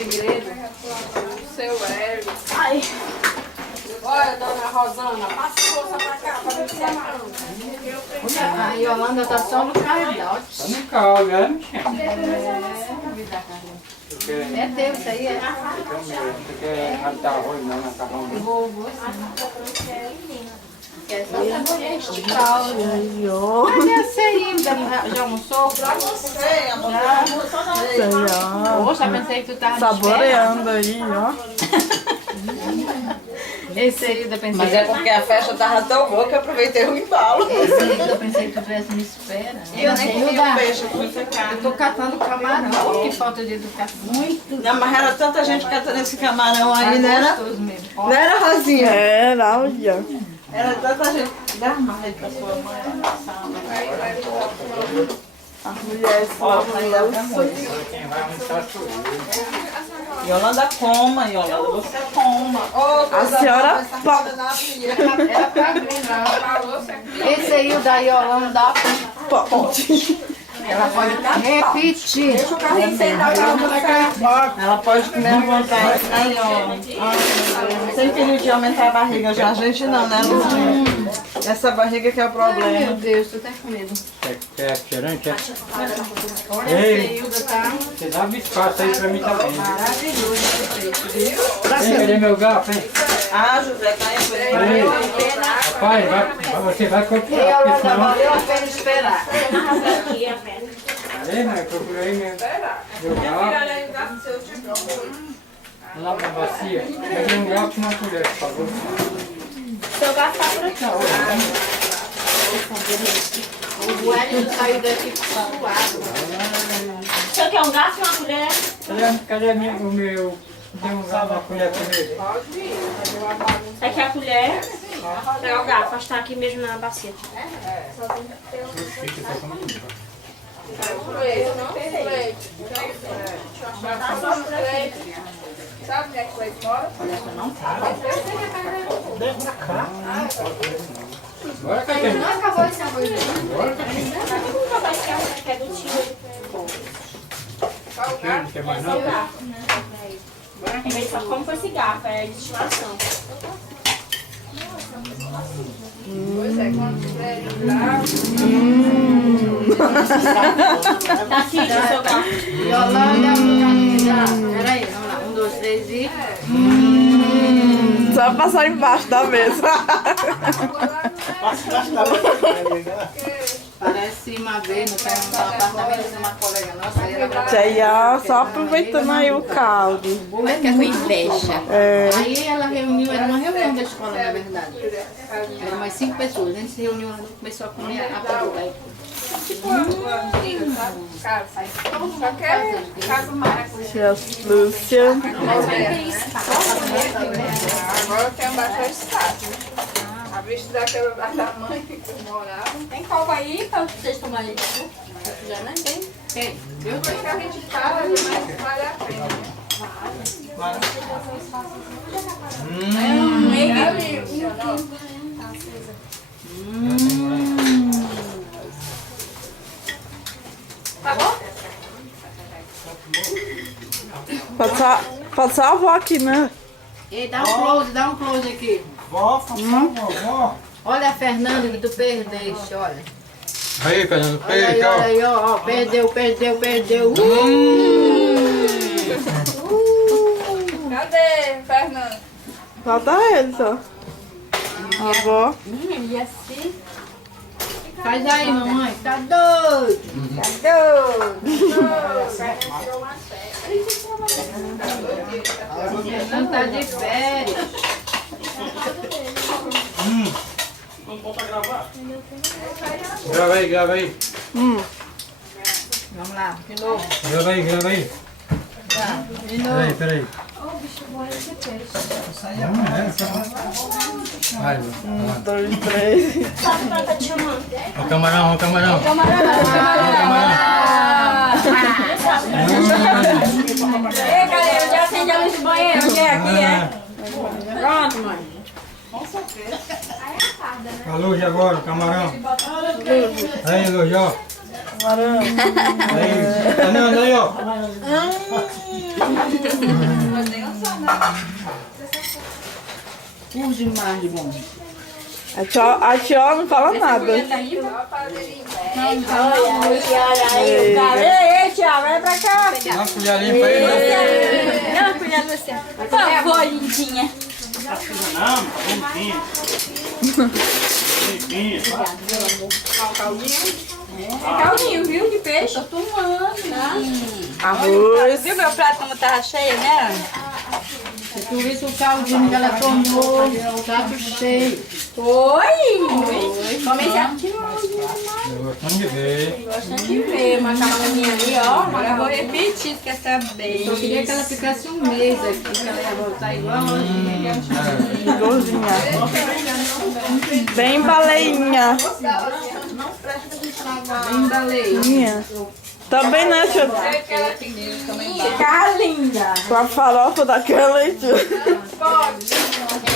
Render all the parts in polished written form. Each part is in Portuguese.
Segredo. O seu Hélio. Ai. Olha, dona Rosana, passa força pra cá, pra ver se é. A Yolanda tá só no cardápio. Tá no carro, né? É teu isso aí, é? Você quer matar arroz não, macarrão? Vou quer só este caldo. Olha essa aí, já almoçou? Já almocei, amor. Poxa, pensei que tu tava saboreando aí, ó. Esse aí eu pensei. Mas é porque a festa tava tão boa que eu aproveitei o embalo. Esse aí eu pensei que tu tivesse me espera. Eu nem comi o peixe, eu fui secar. Eu tô catando camarão, que falta de educação. Muito. Não, mas era tanta gente catando esse camarão aí, né? Era, gostoso mesmo. não era, Rosinha? Era, olha. Era tanta gente. Dá mais pra sua mãe. As mulheres lavando. Quem vai almoçar sou eu. Yolanda, coma, Yolanda, você coma. A senhora Era pra abrir, não. Falou, esse aí, o da Yolanda, pode. ela pode repetir. Deixa o carrinho sentar pra almoçar. Ela pode comer à vontade. Aí, ó. Sem perigo de aumentar a barriga já. A gente não, né, Luzinha? Essa barriga que é o Ai, problema. meu Deus, tô até com medo. Quer refrigerante? Olha, Ei. esse Hilda tá Você dá um espaço aí pra mim também. maravilhoso esse peito, viu? Vem, cadê meu garfo, hein? Ah, José, tá aí. Aí. Rapaz, você vai E continuar, Yolanda, porque senão... valeu a pena esperar. Aí, mas eu procurei mesmo. Meu garfo. Lá na bacia. Peguei um garfo e uma colher, por favor. Seu gato tá por aqui. O Hélio saiu daqui suado. O senhor quer um gato e uma colher? Cadê o meu... Tem um garfo, uma colher comigo? Aqui a colher. Pegar o garfo, acho que tá aqui mesmo na bacia. Sabe onde é que o leite mora? Bora, Caetano. Não acabou esse arroz. Bora, Caetano. Que é do tio. Não quer mais nada? Ele só come com esse garfo, é de estimação. Pois é, quando tiver lá. Tá aqui, seu garfo. Yolanda, peraí, vamos lá. 1, 2, 3 e... Só passar embaixo da mesa. Parece uma vez no apartamento de uma colega nossa. Aí ela Tia, só aproveitando aí o caldo. Como é que é com inveja? É. Aí ela reuniu, era uma reunião da escola, na verdade. Eram umas 5 pessoas. A gente se reuniu, começou a comer a pagoda. Só quer casa maracujá. Tia Lúcia. Agora eu tenho bastante espaço. A vista daquela da mãe que morava. Tem copo aí pra vocês tomarem? Já não tem? Tem. Eu tenho que a gente fala, mas vale a pena. Tá bom? Pode só a avó aqui, né? E dá um close aqui. Vó, vó. Olha a Fernanda que tu perdeste, olha. Aí, Fernando, Olha aí, olha aí, ó. Perdeu. Cadê, Fernanda? Falta eles, ó. A avó. E assim? Faz aí, mamãe. Tá doido. Fernanda tá de férias. Grava aí. Vamos lá, de novo. Grava aí. De novo. Peraí. Vai, 1, 2, 3. Sabe pra tá te chamando? ó o camarão. Ei, galera, já acende a luz do banheiro. Onde é? Aqui é? Pronto, mãe. A luz agora, o camarão. Aí, luz, ó. Aí, Nanda, aí, ó. Curte demais de bom. A tia não fala nada. Ei, tia, vem pra cá. Dá uma colherinha pra ele. Não, cuidado você. Por favor, lindinha. É caldinho, viu, de peixe? Tô tomando. Arroz. Viu meu prato como tava cheio, né? Tu viu o caldinho que ela tomou, prato cheio. Oi! Comecei a Gostando de ver. gostando de ver uma macarroninha ali, ó. Agora eu vou repetir, quer saber? Eu queria que ela ficasse um mês aqui, que ela ia voltar igual Igualzinha. Bem baleinha. bem baleia. Também, né, tia? Fica linda. Com a farofa daquela, tia.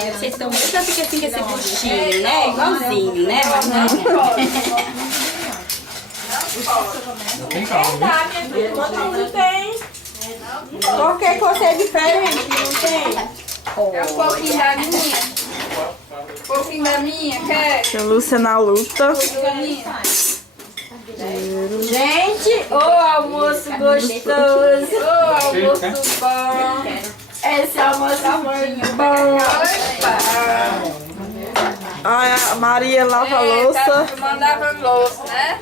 É, vocês estão muito assim que assim, esse buchinho, né? Igualzinho, né? Mas não. Tem calma, viu? Não tem. Qualquer coisa é diferente, não tem? É um pouquinho da minha. Um pouquinho da minha, quer? Tia Lúcia na luta. Gente, ô almoço gostoso. Ô, almoço bom. Esse almoço muito bom. Ai, a Maria lava a louça. Mandava louça, né?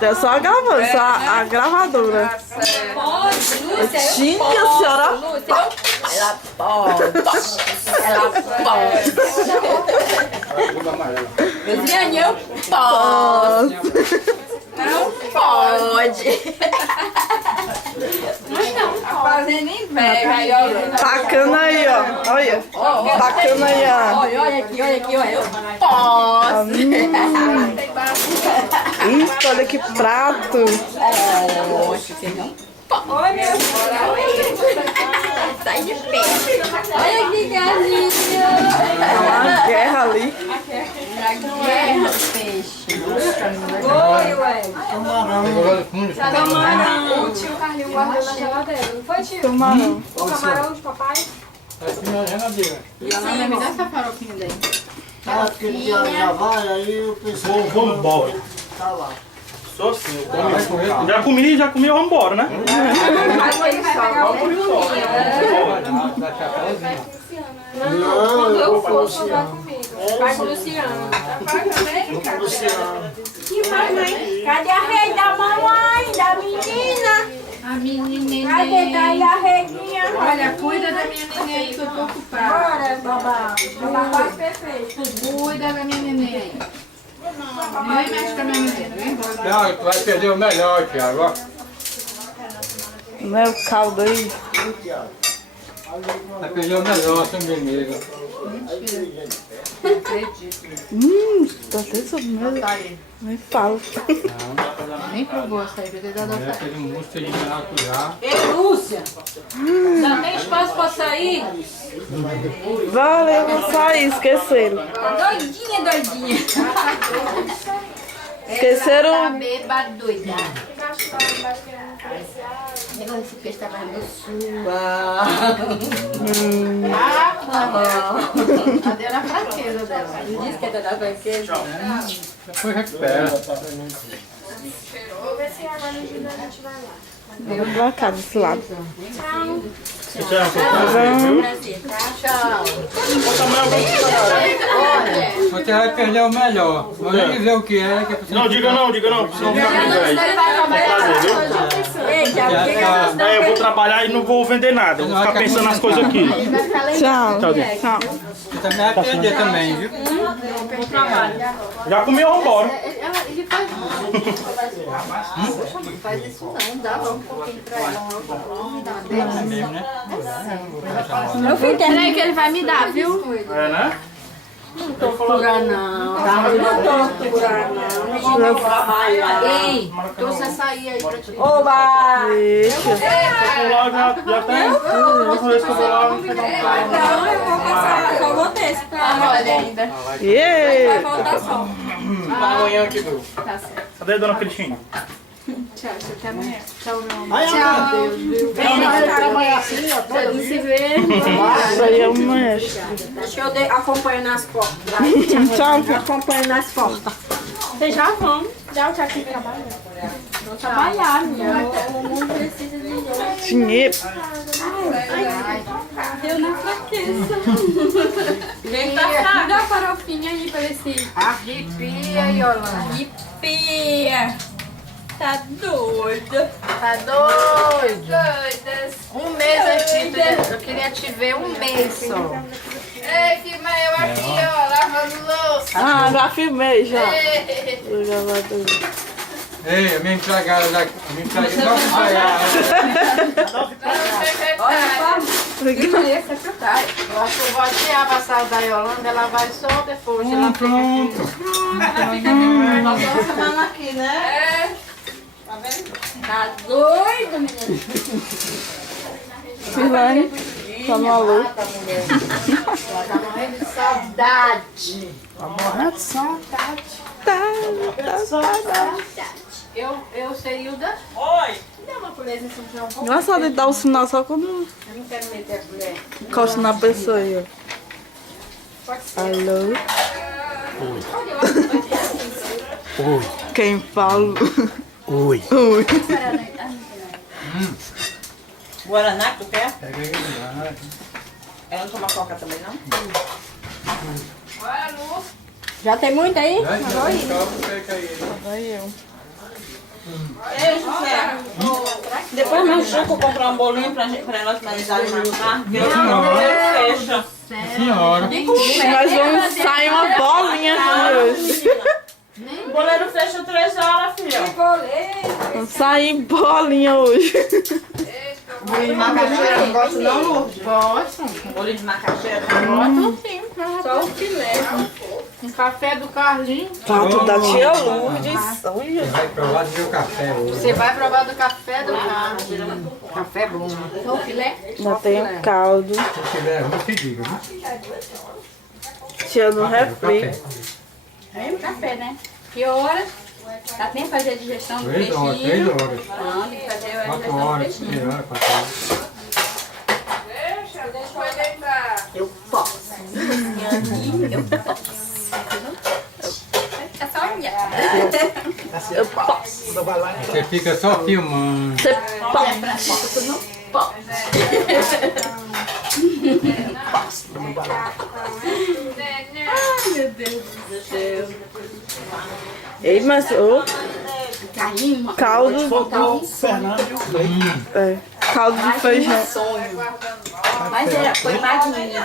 É só gravando, só a gravadora. Pode, Lúcia, eu Tinha, posso, senhora. Lúcia, ela pode. Ela pode. Luciane, eu posso. Não pode. A fazenda inveja. Aí, ó. Tacando aí, ó. Olha. Tacando aí, ó. Olha aqui, olha. Eu posso. Isso, olha que prato. Você não pode. Olha, meu filho. Sai de perto. Olha que galinha. Uma guerra ali. Guerra do peixe. Oi, ué. Agora do fundo. Camarão. O tio Carlinho guardou na geladeira, não foi, tio? Camarão. O camarão de papai? Tá aqui na geladeira. Yolanda, me dá essa farofinha daí. Ah, porque ele já vai, aí eu pensei. Vamos embora. Tá lá. Só assim, eu Vai correr. já comi, vamos embora, né? Ele vai pegar o puruminha, né? Da chapéuzinha. Quando eu for, você vai comigo. Vai com o Luciano. Vai também? Luciano. Que mamãe? Cadê a rede da mamãe, da menina? A menininha. Cadê daí a redinha? Olha, cuida da minha neném aí que eu tô ocupada. Bora, babá. Babá quase perfeito. Cuida da minha neném aí. Ninguém mexe com a minha menina, vem embora. Não, tu vai perder o melhor, Thiago. Ó. Não é o caldo aí? Vai perder o melhor, sobremesa. Tá até sobremesa. Nem falo. Nem pro gosto aí, porque dá É aquele mousse de maracujá. Ei, Lúcia. Não tem espaço pra sair? Valeu, vou sair, esqueceram. Tá doidinha. Esqueceram. beba doida. Esse peixe tá mais doce. Cadê a fraqueza dela? Diz que é da franqueza. Depois recupera. Vamos pra cá, desse lado. Você vai perder o melhor. Vou nem dizer o que é. Que Não, diga não, senão fica aí. É, eu vou trabalhar e não vou vender nada. Eu vou ficar pensando nas coisas aqui. Tchau. Tchau. Você também vai perder também, viu? Já comi, vamos embora. Ele faz isso não, dá um pouquinho pra ela. É mesmo, né? Eu fui ter. Peraí que ele vai me dar, viu? É, né? Tortura não. Não tortura não. Não trabalha. Ei, Trouxe açaí aí pra ti. oba. Deixa. Eu vou lá, já tem. Próxima vez que eu vou lá, eu vou pegar um carro. Não, eu vou passar. Só vou ter esse pra Olha ainda. vai Yeah. voltar só. Amanhã aqui, viu? Tá certo. Cadê a dona Cristina? Tchau, até amanhã. Tchau, meu amor. Aí, amanhã assim, ó, todo Não dia. se vê. Isso aí é amanhã. Deixa eu acompanho nas portas. Tchau. Acompanho nas portas. Vocês já vão. Já o Tiago trabalha. Vou trabalhar, minha. O mundo precisa de Dinheiro. Eu na fraqueza. Vem Dá a farofinha aí pra ver se... Arrepia, Yolanda. Pia. Tá doida. Tá doido? Doidas. Um mês eu queria te ver um mês só. Ei, filma eu aqui, ó, lavando louça. Ah, já filmei já. Eu já vou dormir. Ei, a minha empregada daqui. A minha empregada não Olha, essa é pro Caio. Eu acho que eu vou tirar a sala da Yolanda, ela vai só depois. Ela fica Pronto. Passou uma semana aqui, né? Tá vendo? Tá doido, menina. Silane, tá maluco. Ela tá morrendo de saudade. Tá morrendo de saudade. Tá saudade. Eu sei, Hilda. Oi! Dá uma colherzinha assim, João. Engraçado ele dar o sinal só quando Eu não quero meter a colher. encosta na pessoa aí, ó. Alô? Oi. Quem fala? Oi. Oi. Guaraná que tu quer? Pega aí, vai. Ela não toma coca também, não? Olha, Lu. Já tem muito aí? Vai, vai, pega aí. Aí eu. Ei, José. Depois nós vamos comprar um bolinho pra ela finalizar de jantar. Porque eu não fecha. Senhora. Nós vamos sair uma bolinha aqui hoje. O boleiro fecha 3 horas, filho. Vamos sair bolinha hoje. Bolinho de macaxeira, não gosto não, Lourdes? Gosto. Bolinho de macaxeira? Gosto sim. Só o filé. Um café do Carlinhos. Prato da tia Lourdes. Olha. Você vai provar do meu café hoje. Você vai provar do café do Carlinhos. Café bom. Só o filé? Ainda tem o caldo. Se tiver, eu te digo, viu? Tia no refri. Aí o café, né? Que horas? Dá tempo de fazer a digestão do 3 horas, 3 peixinho. horas. Não, tem que fazer a 4 digestão do horas, peixinho. 3 horas, 4 horas. Deixa ele entrar. Eu posso. É só olhar. Eu posso. Você fica só filmando. Você pode. Ai, meu Deus do céu. Ei, mas o Carlinho, caldo. É, caldo de feijão. sonho. Mas era, foi magnífico.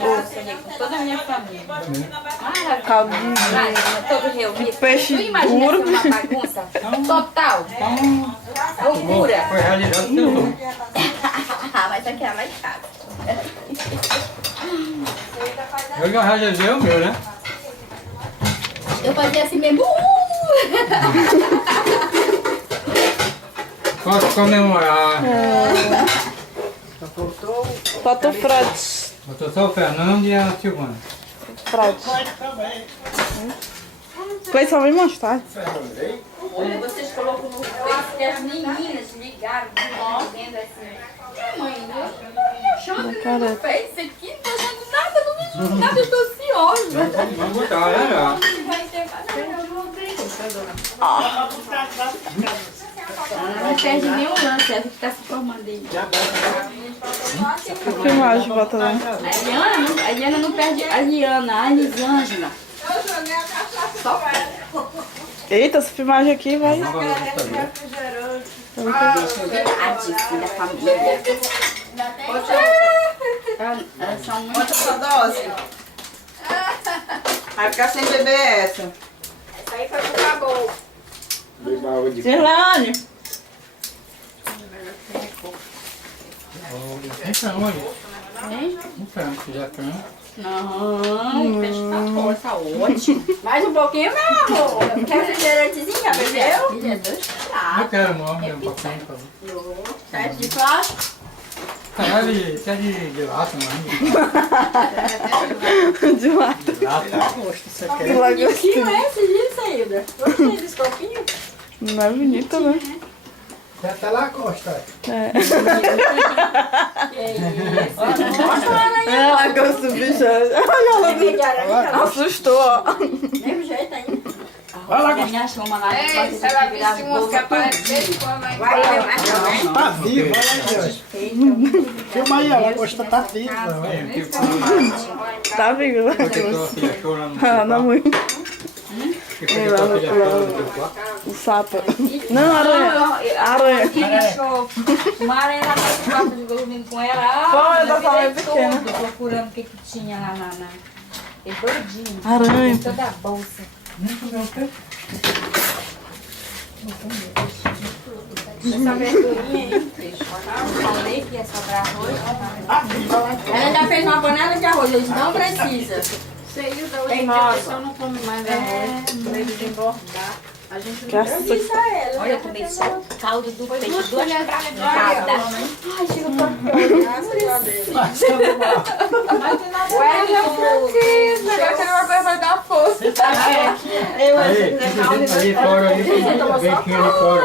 Eu sonhei com toda a minha família. Maravilha. Caldo de Imagina, todo reunido. peixe Tu imagina duro. ser uma bagunça total. Loucura. Foi realizado o seu sonho. Mas aqui é mais chato. Eu já realizei o meu, né? Eu fazia assim mesmo. Posso comemorar. Falta o frete. Botou só o Fernando e a Silvana. Frete. Foi só vem mais tarde. Vocês colocam no Face que as meninas ligaram dizendo assim. Mãe, né? Chama no Face aqui, não tô achando nada, não vejo nada, eu tô ansiosa. Vamos botar, né? Vai ter não perde nenhum lance, essa que tá se formando aí. A filmagem, bota lá. A Liana não perde. A Liana, a Elisângela. Eita, essa filmagem aqui vai. Da família. Elas são muito. Quanto essa dose? Vai ficar sem beber essa. Essa aí foi pro acabou. Cirlane. Tem frango aí. Um frango, se já frango. Não, o peixe tá bom, tá ótimo. Mais um pouquinho, meu amor. Quer refrigerantezinho, já bebeu? Eu quero morrer um pouquinho. Por favor. Sete de plástico. Quer de lata, mãe? De lata. Lata. De lagostinho. Que é esse, gente, Saída? Gostei desse copinho. Não é bonita, né? Já tá lá, Costa. É. Que isso? Ela gosta do bicho. Olha, ela assustou, ó. Mesmo jeito ainda. Vai lá, Minha chama lá. Ei, se ela visse uma que aparece desde quando lá em casa. Tá viva, olha aí. Filma aí, ela gosta, tá viva. Tá vindo, né? Tua filha chorando. Ah, não muito. Que foi que tua filha chorando no teu quarto? O sapo. Não, aranha. Aranha. Uma aranha lá no quarto de dormindo com ela. Foi, Eu da sala virei pequena. todo procurando o que tinha lá na... É doidinho. Aranha. Toda a bolsa. Essa verdurinha aí. Falei que ia sobrar arroz. Ela ainda fez uma panela de arroz. Eles não precisa. Sei, da hoje em dia a pessoa não come mais arroz. Pra eles engordar. A gente não Graças a Deus. Olha, eu tomei só caldo do peixe. Duas colheres pragas de Ai, calda. Ai, chega o porco. Ué, francesa. Eu quero uma coisa pra dar força. Aí fora ali, vem aqui ali fora.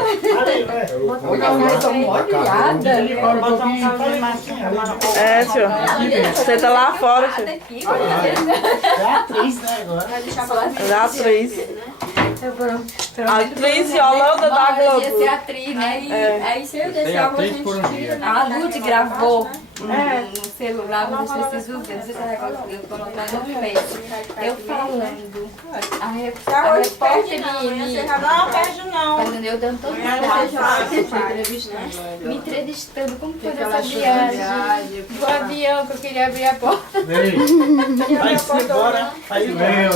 Eu tô molhada. É, tio. Você tá lá fora, tio. É atriz, né, agora? Ela é atriz. A atriz Yolanda da Ia ser Globo. atriz, né? E aí se eu Tem deixar a atriz por um dia. A Lute gravou no celular, não sei se vocês viram, não sei se ela colocou no Face. Eu falando. A repórter Não, beijo não. eu dando todo me entrevistando, como foi essa viagem? Do avião que eu queria abrir a porta. Vem, Vai embora. Aí vem, ó.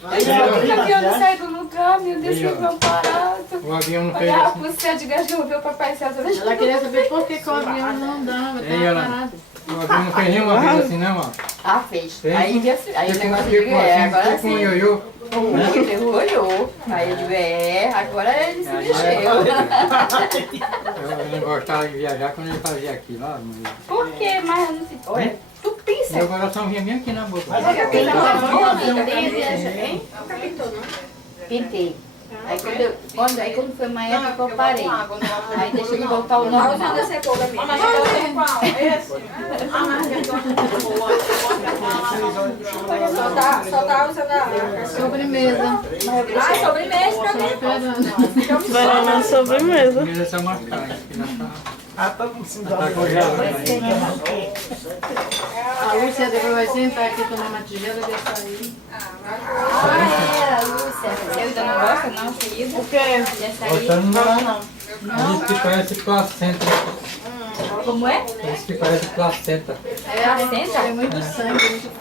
Eu já vi o avião não sair do lugar, meu Deus, que avião parado. O avião não fez Olhava assim. pro céu de gás que eu vi o papai César. Ela queria saber por que o avião não dava, Ei, tava ela, parado. o avião não fez nenhuma vez assim, não, ó. Ah, fez. Fez? Aí o negócio de Tipo assim, agora tipo um sim. ioiô. Ele olhou. Aí eu digo, agora ele se mexeu. Eu não gostava de viajar quando ele fazia aqui, lá. Por quê? Mas eu não sei. Olha, tu pensa. Meu coração vinha bem aqui na boca. Pintei. Aí quando foi uma época eu parei. Aí deixa ele voltar ao normal. Só tá usando a sobremesa. Ah, sobremesa também. Vai lá na sobremesa. Ele é só mascar, que já tá. Ah, tá com esse Tá congelado. A Lúcia depois vai sentar aqui, tomar uma tigela e deixar aí. Ah, Lúcia. Você ainda não gosta, não, querido? O quê? Dessa aí? Gostando não. Diz que parece placenta. Como é? Diz que parece placenta. É, Placenta? é muito sangue, muito